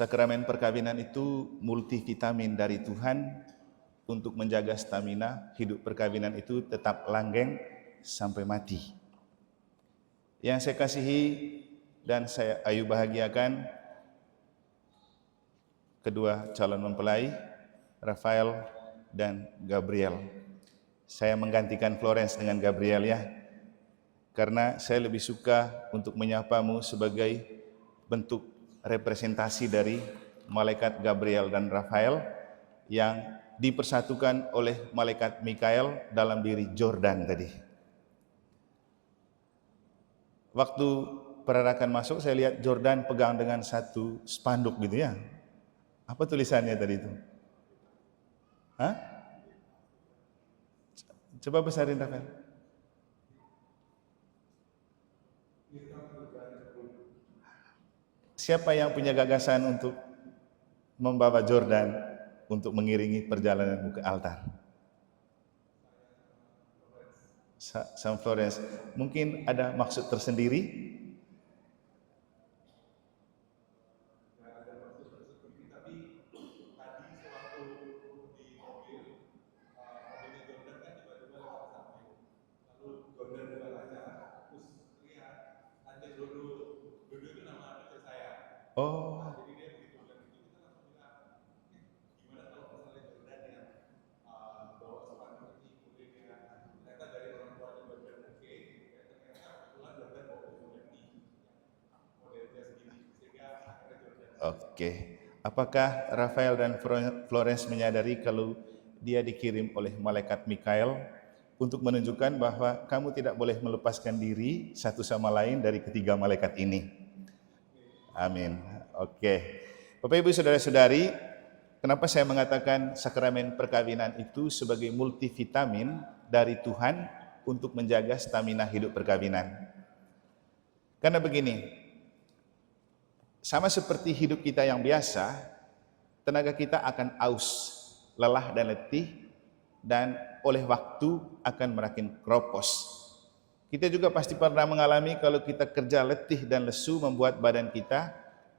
Sakramen perkawinan itu multivitamin dari Tuhan untuk menjaga stamina hidup perkawinan itu tetap langgeng sampai mati. Yang saya kasihi dan saya ayu bahagiakan kedua calon mempelai, Rafael dan Gabriel. Saya menggantikan Florence dengan Gabriel ya, karena saya lebih suka untuk menyapamu sebagai bentuk representasi dari malaikat Gabriel dan Rafael yang dipersatukan oleh malaikat Mikael dalam diri Jordan tadi. Waktu perarakan masuk, saya lihat Jordan pegang dengan satu spanduk gitu ya. Apa tulisannya tadi itu? Hah? Coba besarin Rafael. Siapa yang punya gagasan untuk membawa Jordan untuk mengiringi perjalananmu ke altar? Sam Florence, mungkin ada maksud tersendiri? Oh. Oke. Apakah Rafael dan Florence menyadari kalau dia dikirim oleh malaikat Mikael untuk menunjukkan bahwa kamu tidak boleh melepaskan diri satu sama lain dari ketiga malaikat ini? Amin. Oke. Bapak Ibu Saudara-saudari, kenapa saya mengatakan sakramen perkawinan itu sebagai multivitamin dari Tuhan untuk menjaga stamina hidup perkawinan? Karena begini, sama seperti hidup kita yang biasa, tenaga kita akan aus, lelah dan letih, dan oleh waktu akan makin keropos. Kita juga pasti pernah mengalami kalau kita kerja letih dan lesu membuat badan kita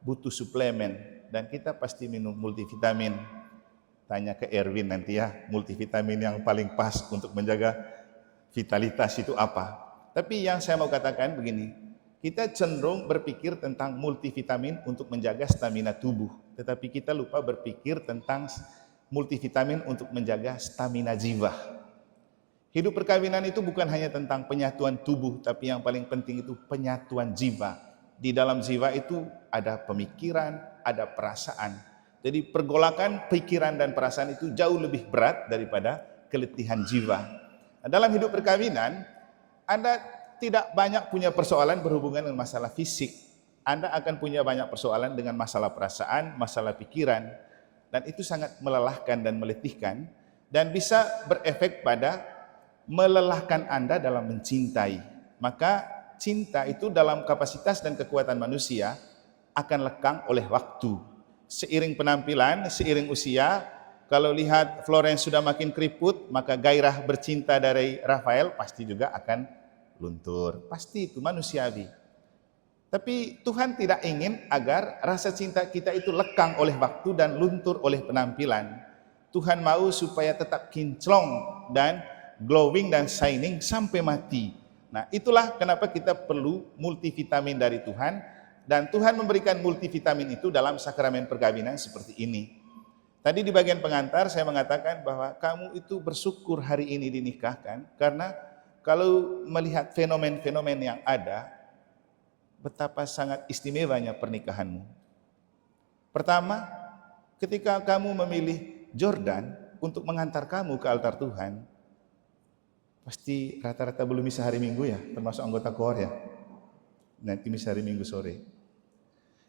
butuh suplemen, dan kita pasti minum multivitamin. Tanya ke Erwin nanti ya, multivitamin yang paling pas untuk menjaga vitalitas itu apa. Tapi yang saya mau katakan begini, kita cenderung berpikir tentang multivitamin untuk menjaga stamina tubuh, tetapi kita lupa berpikir tentang multivitamin untuk menjaga stamina jiwa. Hidup perkawinan itu bukan hanya tentang penyatuan tubuh, tapi yang paling penting itu penyatuan jiwa. Di dalam jiwa itu ada pemikiran, ada perasaan. Jadi pergolakan pikiran dan perasaan itu jauh lebih berat daripada keletihan jiwa. Nah, dalam hidup perkawinan, Anda tidak banyak punya persoalan berhubungan dengan masalah fisik. Anda akan punya banyak persoalan dengan masalah perasaan, masalah pikiran, dan itu sangat melelahkan dan meletihkan, dan bisa berefek pada melelahkan Anda dalam mencintai. Maka cinta itu dalam kapasitas dan kekuatan manusia akan lekang oleh waktu. Seiring penampilan, seiring usia, kalau lihat Florence sudah makin keriput, maka gairah bercinta dari Rafael pasti juga akan luntur. Pasti itu manusiawi. Tapi Tuhan tidak ingin agar rasa cinta kita itu lekang oleh waktu dan luntur oleh penampilan. Tuhan mau supaya tetap kinclong dan glowing dan shining sampai mati. Nah, itulah kenapa kita perlu multivitamin dari Tuhan, dan Tuhan memberikan multivitamin itu dalam sakramen perkawinan seperti ini. Tadi di bagian pengantar saya mengatakan bahwa kamu itu bersyukur hari ini dinikahkan, karena kalau melihat fenomen-fenomen yang ada, betapa sangat istimewanya pernikahanmu. Pertama, ketika kamu memilih Jordan untuk mengantar kamu ke altar Tuhan, pasti rata-rata belum misa hari Minggu ya, termasuk anggota koor ya. Nanti misa hari Minggu sore.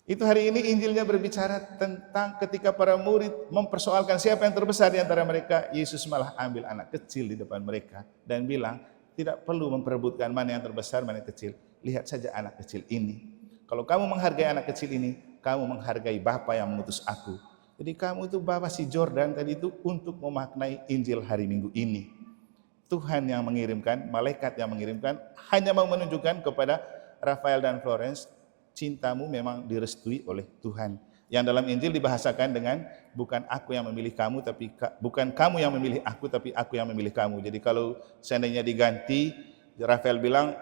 Itu hari ini Injilnya berbicara tentang ketika para murid mempersoalkan siapa yang terbesar di antara mereka, Yesus malah ambil anak kecil di depan mereka dan bilang, tidak perlu memperebutkan mana yang terbesar, mana yang kecil. Lihat saja anak kecil ini. Kalau kamu menghargai anak kecil ini, kamu menghargai Bapa yang mengutus aku. Jadi kamu itu bawa si Jordan tadi itu untuk memaknai Injil hari Minggu ini. Tuhan yang mengirimkan, malaikat yang mengirimkan, hanya mau menunjukkan kepada Rafael dan Florence, cintamu memang direstui oleh Tuhan. Yang dalam Injil dibahasakan dengan bukan aku yang memilih kamu, tapi bukan kamu yang memilih aku, tapi aku yang memilih kamu. Jadi kalau seandainya diganti, Rafael bilang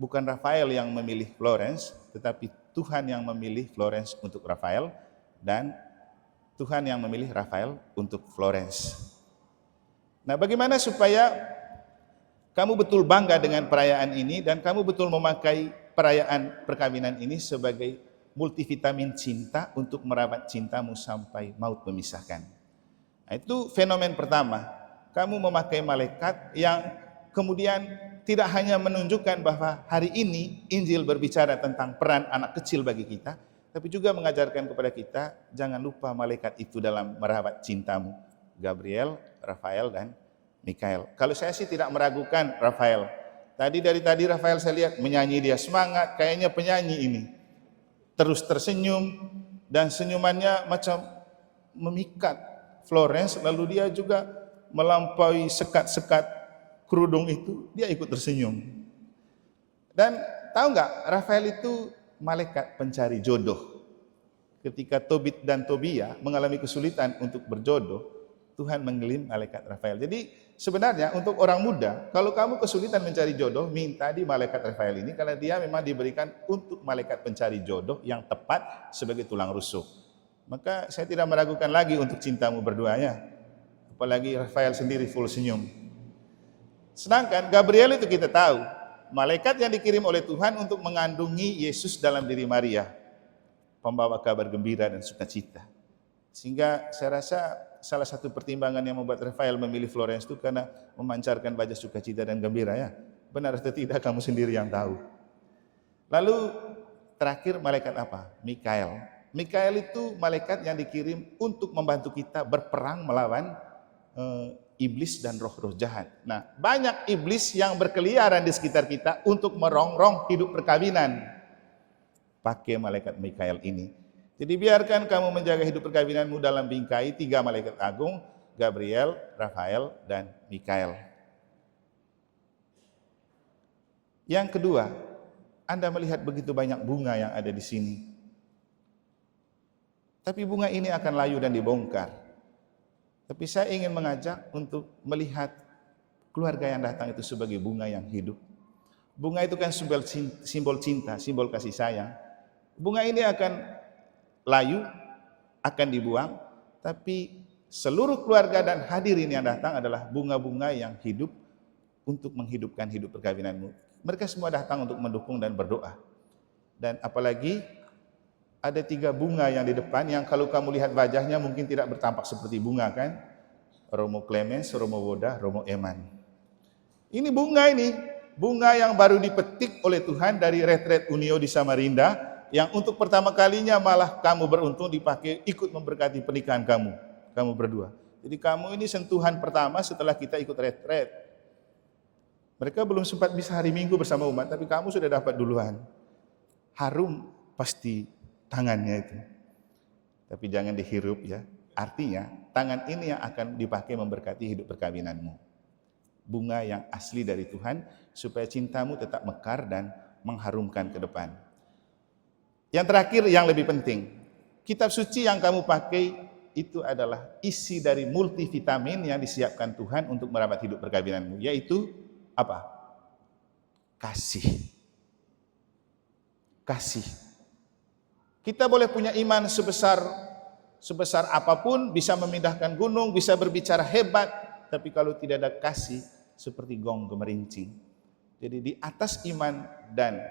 bukan Rafael yang memilih Florence, tetapi Tuhan yang memilih Florence untuk Rafael, dan Tuhan yang memilih Rafael untuk Florence. Nah, bagaimana supaya kamu betul bangga dengan perayaan ini dan kamu betul memakai perayaan perkawinan ini sebagai multivitamin cinta untuk merawat cintamu sampai maut memisahkan. Nah, itu fenomen pertama. Kamu memakai malaikat yang kemudian tidak hanya menunjukkan bahwa hari ini Injil berbicara tentang peran anak kecil bagi kita, tapi juga mengajarkan kepada kita jangan lupa malaikat itu dalam merawat cintamu. Gabriel, Rafael, dan Mikael. Kalau saya sih tidak meragukan Rafael. Dari tadi Rafael saya lihat menyanyi, dia semangat, kayaknya penyanyi ini. Terus tersenyum, dan senyumannya macam memikat Florence, lalu dia juga melampaui sekat-sekat kerudung itu, dia ikut tersenyum. Dan tahu nggak, Rafael itu malaikat pencari jodoh. Ketika Tobit dan Tobia mengalami kesulitan untuk berjodoh, Tuhan mengirim malaikat Rafael. Jadi sebenarnya untuk orang muda, kalau kamu kesulitan mencari jodoh, minta di malaikat Rafael ini, karena dia memang diberikan untuk malaikat pencari jodoh yang tepat sebagai tulang rusuk. Maka saya tidak meragukan lagi untuk cintamu berdua ya. Apalagi Rafael sendiri full senyum. Sedangkan Gabriel itu kita tahu, malaikat yang dikirim oleh Tuhan untuk mengandungi Yesus dalam diri Maria, pembawa kabar gembira dan sukacita. Sehingga saya rasa salah satu pertimbangan yang membuat Rafael memilih Florence itu karena memancarkan wajah sukacita dan gembira ya. Benar atau tidak kamu sendiri yang tahu. Lalu terakhir malaikat apa? Mikael. Mikael itu malaikat yang dikirim untuk membantu kita berperang melawan iblis dan roh-roh jahat. Nah, banyak iblis yang berkeliaran di sekitar kita untuk merongrong hidup perkawinan. Pakai malaikat Mikael ini. Jadi biarkan kamu menjaga hidup perkawinanmu dalam bingkai 3 malaikat agung, Gabriel, Rafael, dan Mikael. Yang kedua, Anda melihat begitu banyak bunga yang ada di sini. Tapi bunga ini akan layu dan dibongkar. Tapi saya ingin mengajak untuk melihat keluarga yang datang itu sebagai bunga yang hidup. Bunga itu kan simbol cinta, simbol kasih sayang. Bunga ini akan layu, akan dibuang, tapi seluruh keluarga dan hadirin yang datang adalah bunga-bunga yang hidup untuk menghidupkan hidup perkawinanmu. Mereka semua datang untuk mendukung dan berdoa. Dan apalagi ada 3 bunga yang di depan yang kalau kamu lihat wajahnya mungkin tidak bertampak seperti bunga kan? Romo Clemens, Romo Woda, Romo Eman. Ini bunga yang baru dipetik oleh Tuhan dari retret Unio di Samarinda, yang untuk pertama kalinya malah kamu beruntung dipakai ikut memberkati pernikahan kamu berdua. Jadi kamu ini sentuhan pertama setelah kita ikut retret. Mereka belum sempat bisa hari Minggu bersama umat, tapi kamu sudah dapat duluan. Harum pasti tangannya itu. Tapi jangan dihirup ya. Artinya tangan ini yang akan dipakai memberkati hidup perkawinanmu. Bunga yang asli dari Tuhan supaya cintamu tetap mekar dan mengharumkan ke depan. Yang terakhir yang lebih penting, kitab suci yang kamu pakai itu adalah isi dari multivitamin yang disiapkan Tuhan untuk merawat hidup perkawinanmu, yaitu apa? Kasih. Kasih. Kita boleh punya iman sebesar apapun, bisa memindahkan gunung, bisa berbicara hebat, tapi kalau tidak ada kasih seperti gong gemerincing. Jadi di atas iman dan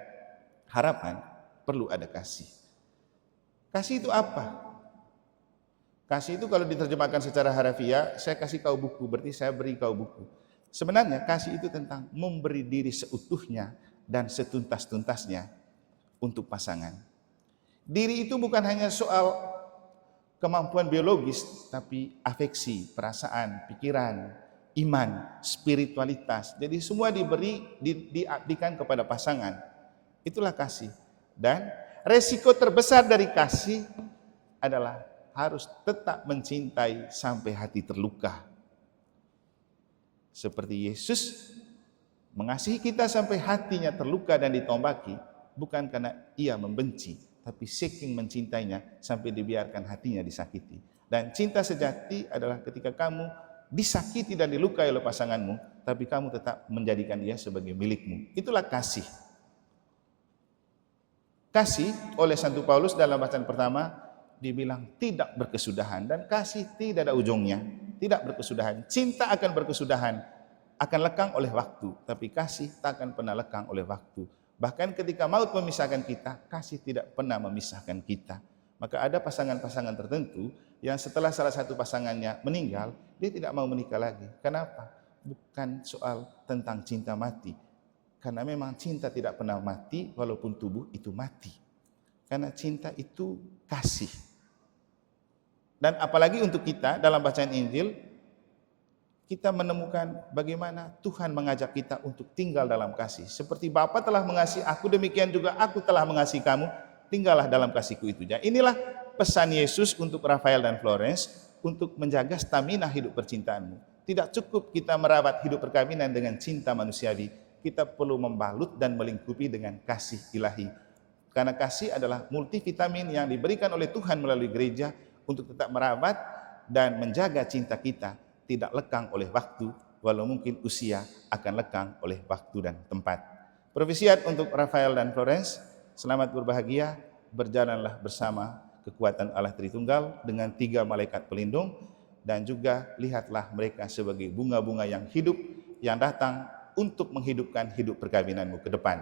harapan perlu ada kasih. Kasih itu apa? Kasih itu kalau diterjemahkan secara harafiah, saya kasih kau buku, berarti saya beri kau buku. Sebenarnya kasih itu tentang memberi diri seutuhnya dan setuntas-tuntasnya untuk pasangan. Diri itu bukan hanya soal kemampuan biologis, tapi afeksi, perasaan, pikiran, iman, spiritualitas. Jadi semua diabdikan kepada pasangan. Itulah kasih. Dan resiko terbesar dari kasih adalah harus tetap mencintai sampai hati terluka. Seperti Yesus mengasihi kita sampai hatinya terluka dan ditombaki, bukan karena ia membenci, tapi saking mencintainya sampai dibiarkan hatinya disakiti. Dan cinta sejati adalah ketika kamu disakiti dan dilukai oleh pasanganmu, tapi kamu tetap menjadikan dia sebagai milikmu. Itulah kasih. Kasih oleh Santo Paulus dalam bacaan pertama dibilang tidak berkesudahan, dan kasih tidak ada ujungnya, tidak berkesudahan. Cinta akan berkesudahan, akan lekang oleh waktu, tapi kasih tak akan pernah lekang oleh waktu. Bahkan ketika maut memisahkan kita, kasih tidak pernah memisahkan kita. Maka ada pasangan-pasangan tertentu yang setelah salah satu pasangannya meninggal, dia tidak mau menikah lagi. Kenapa? Bukan soal tentang cinta mati. Karena memang cinta tidak pernah mati walaupun tubuh itu mati. Karena cinta itu kasih. Dan apalagi untuk kita dalam bacaan Injil, kita menemukan bagaimana Tuhan mengajak kita untuk tinggal dalam kasih. Seperti Bapa telah mengasihi aku, demikian juga aku telah mengasihi kamu, tinggallah dalam kasihku itu. Jadi inilah pesan Yesus untuk Rafael dan Florence untuk menjaga stamina hidup percintaanmu. Tidak cukup kita merawat hidup perkawinan dengan cinta manusiawi, kita perlu membalut dan melingkupi dengan kasih ilahi. Karena kasih adalah multivitamin yang diberikan oleh Tuhan melalui gereja untuk tetap merawat dan menjaga cinta kita tidak lekang oleh waktu, walau mungkin usia akan lekang oleh waktu dan tempat. Profesiat untuk Rafael dan Florence, selamat berbahagia, berjalanlah bersama kekuatan Allah Tritunggal dengan 3 malaikat pelindung, dan juga lihatlah mereka sebagai bunga-bunga yang hidup, yang datang untuk menghidupkan hidup perkawinanmu ke depan.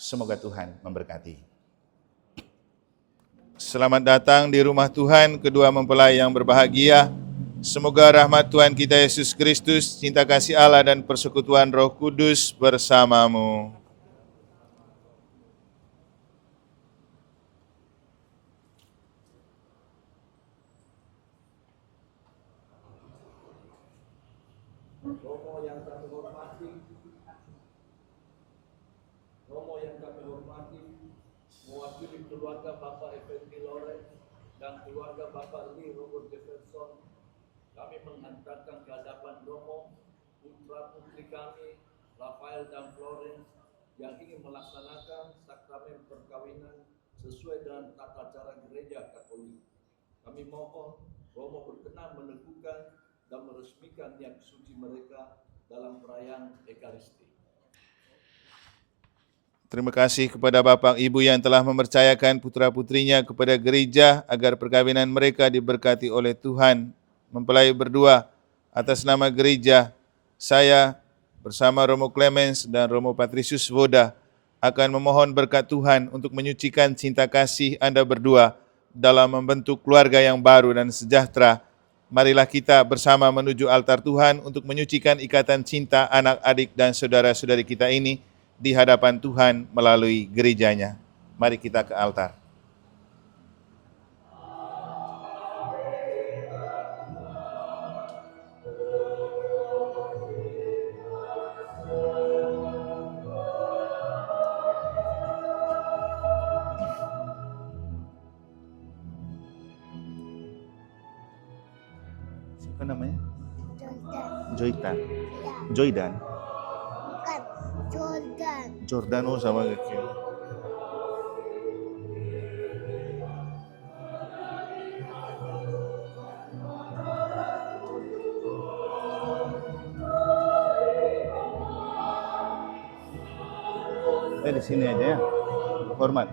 Semoga Tuhan memberkati. Selamat datang di rumah Tuhan, kedua mempelai yang berbahagia. Semoga rahmat Tuhan kita Yesus Kristus, cinta kasih Allah dan persekutuan Roh Kudus bersamamu. Romo yang kami hormati, mewakili keluarga Bapak Effendi Lorenz dan keluarga Bapak Lee Robert Jefferson, kami menghantarkan ke hadapan Romo putra-putri kami, Rafael dan Florence, yang ingin melaksanakan sakramen perkawinan sesuai dengan tata cara gereja Katolik. Kami mohon Romo berkenan meneguhkan dan meresmikan niat suci mereka dalam perayaan Ekaristi. Terima kasih kepada Bapak Ibu yang telah mempercayakan putra-putrinya kepada gereja agar perkawinan mereka diberkati oleh Tuhan. Mempelai berdua, atas nama gereja, saya bersama Romo Clemens dan Romo Patricius Voda akan memohon berkat Tuhan untuk menyucikan cinta kasih Anda berdua dalam membentuk keluarga yang baru dan sejahtera. Marilah kita bersama menuju altar Tuhan untuk menyucikan ikatan cinta anak-adik dan saudara-saudari kita ini di hadapan Tuhan melalui gerejanya. Mari kita ke altar. Siapa namanya? Joydan. Joydan. Bukan, Jordan. Jordano sama kayak. Kita di sini aja ya. Hormat.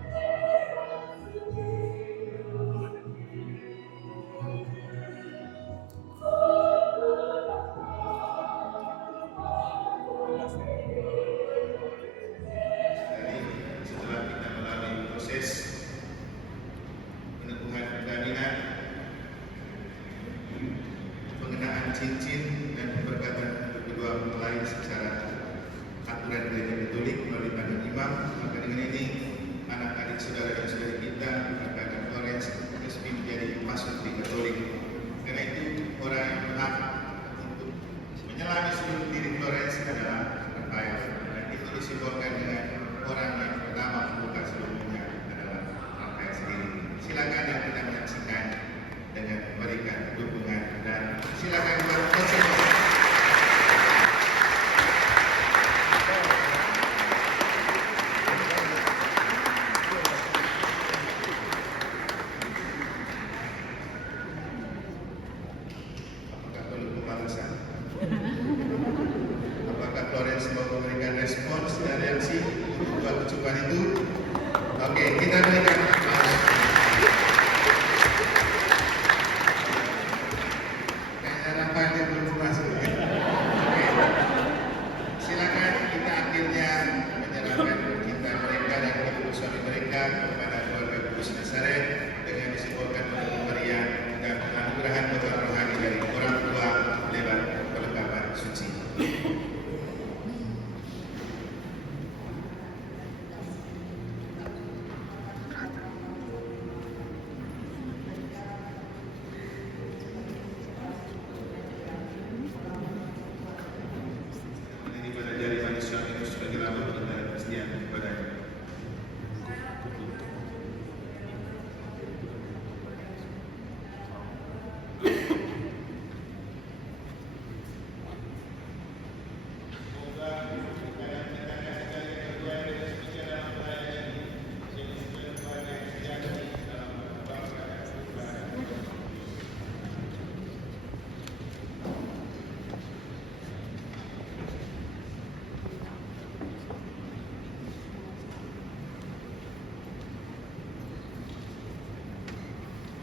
Cincin dan pemberkatan untuk kedua mempelai secara aturan gereja Katolik melalui panitia imam. Maka dengan ini anak-adik saudara dan saudari kita, Rafael dan Florence, resmi menjadi pasutri Katolik. Karena itu orang yang berhak untuk menyelami seluruh diri Florence adalah Rafael, dan itu disimbolkan dengan orang yang pertama membuka seluruhnya adalah Oke, kita berikan aplaus. Kayaknya rapatnya belum masuk. Oke. Silakan kita akhirnya menyerahkan kita mereka dan ibu suami mereka kepada keluarga Kudus Nazaret dengan disimbolkan pemberian dan penganugerahan bekal rohani dari orang tua lewat perlengkapan suci. Ini pada jari manusia itu sebagai lambang tentang kesetiaan kepadanya.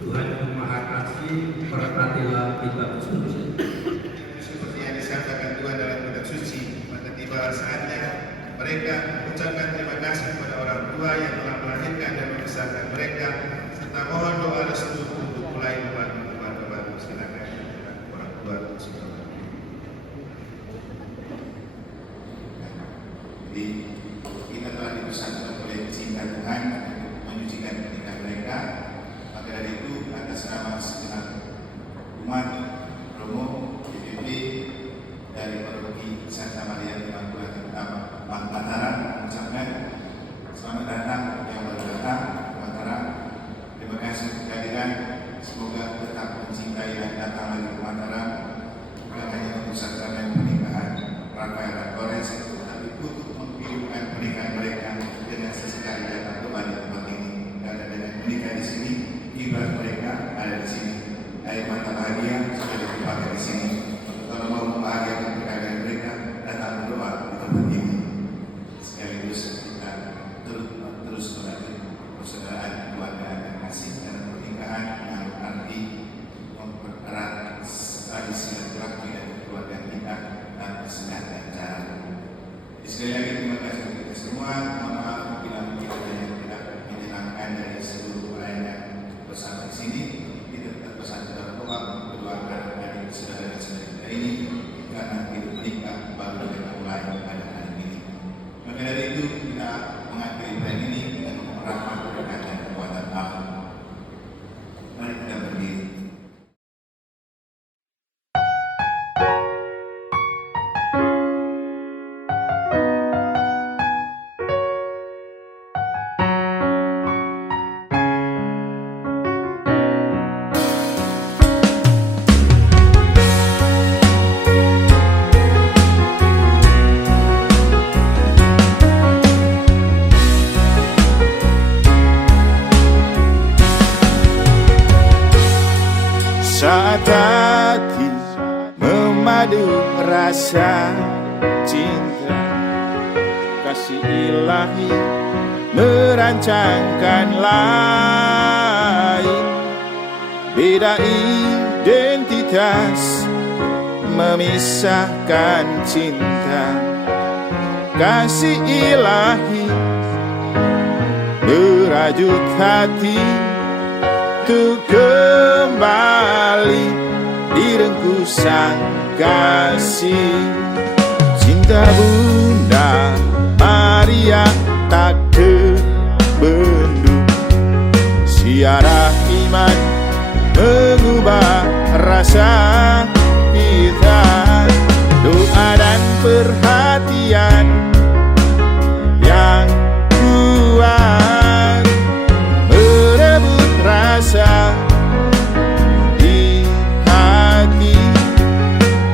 Tuhan yang Maha Kasih, berkatilah kita bersuci. Seperti yang disampaikan Tuhan dalam kitab suci, maka tiba saatnya mereka mengucapkan terima kasih kepada orang tua yang telah melahirkan dan membesarkan mereka, serta mohon doa restu untuk mulai membangun keluarga baru. Silakan orang tua bersuci. Jadi kita telah dibesarkan oleh cinta Tuhan untuk menyucikan pernikahan mereka. Maka dari itu atas nama segenap umat Romo DPP dari Paroki Santa Maria Immaculata Mataram mengucapkan selamat datang yang baru datang ke Mataram. Terima kasih untuk kehadiran. Semoga tetap mencintai dan datang lagi ke Mataram, bukan hanya untuk sakramen pernikahan Rafael dan Torres, tetapi untuk menghidupkan pernikahan mereka dengan sesekali datang kembali ke tempat ini. Karena dengan menikah di sini, ibarat mereka ada di sini. Air mata bahagia sudah dipakai di sini. Kalau mau membahagiakan pernikahan mereka, datang berdoa di tempat ini. Sekaligus kita terus melatih persaudaraan, keluarga dan kasih. Karena pernikahan yang arti mempererat tali silaturahmi dan keluarga kita tanpa segala cara. Sekali lagi terima kasih untuk kita semua. Mohon maaf bila mungkin ada yang tidak menyenangkan dari seluruh pelayanan bersama di sini. Kita tetap pesan dalam doa mendoakan adik saudara kita ini karena hidup menikah baru kita mulai pada hari ini. Maka dari itu kita mengakhiri perayaan ini dengan rahmat berkat dan kekuatan Allah. Mari kita berdiri. Saat hati memadu rasa cinta, kasih ilahi merancangkan lain. Beda identitas memisahkan cinta, kasih ilahi merajut hati untuk kembali direngkuh sang kasih. Cinta Bunda Maria tak terbendung, siarah iman mengubah rasa kita. Doa dan perhatian yang kuat merebut rasa di hati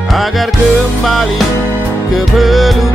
agar kembali ke peluk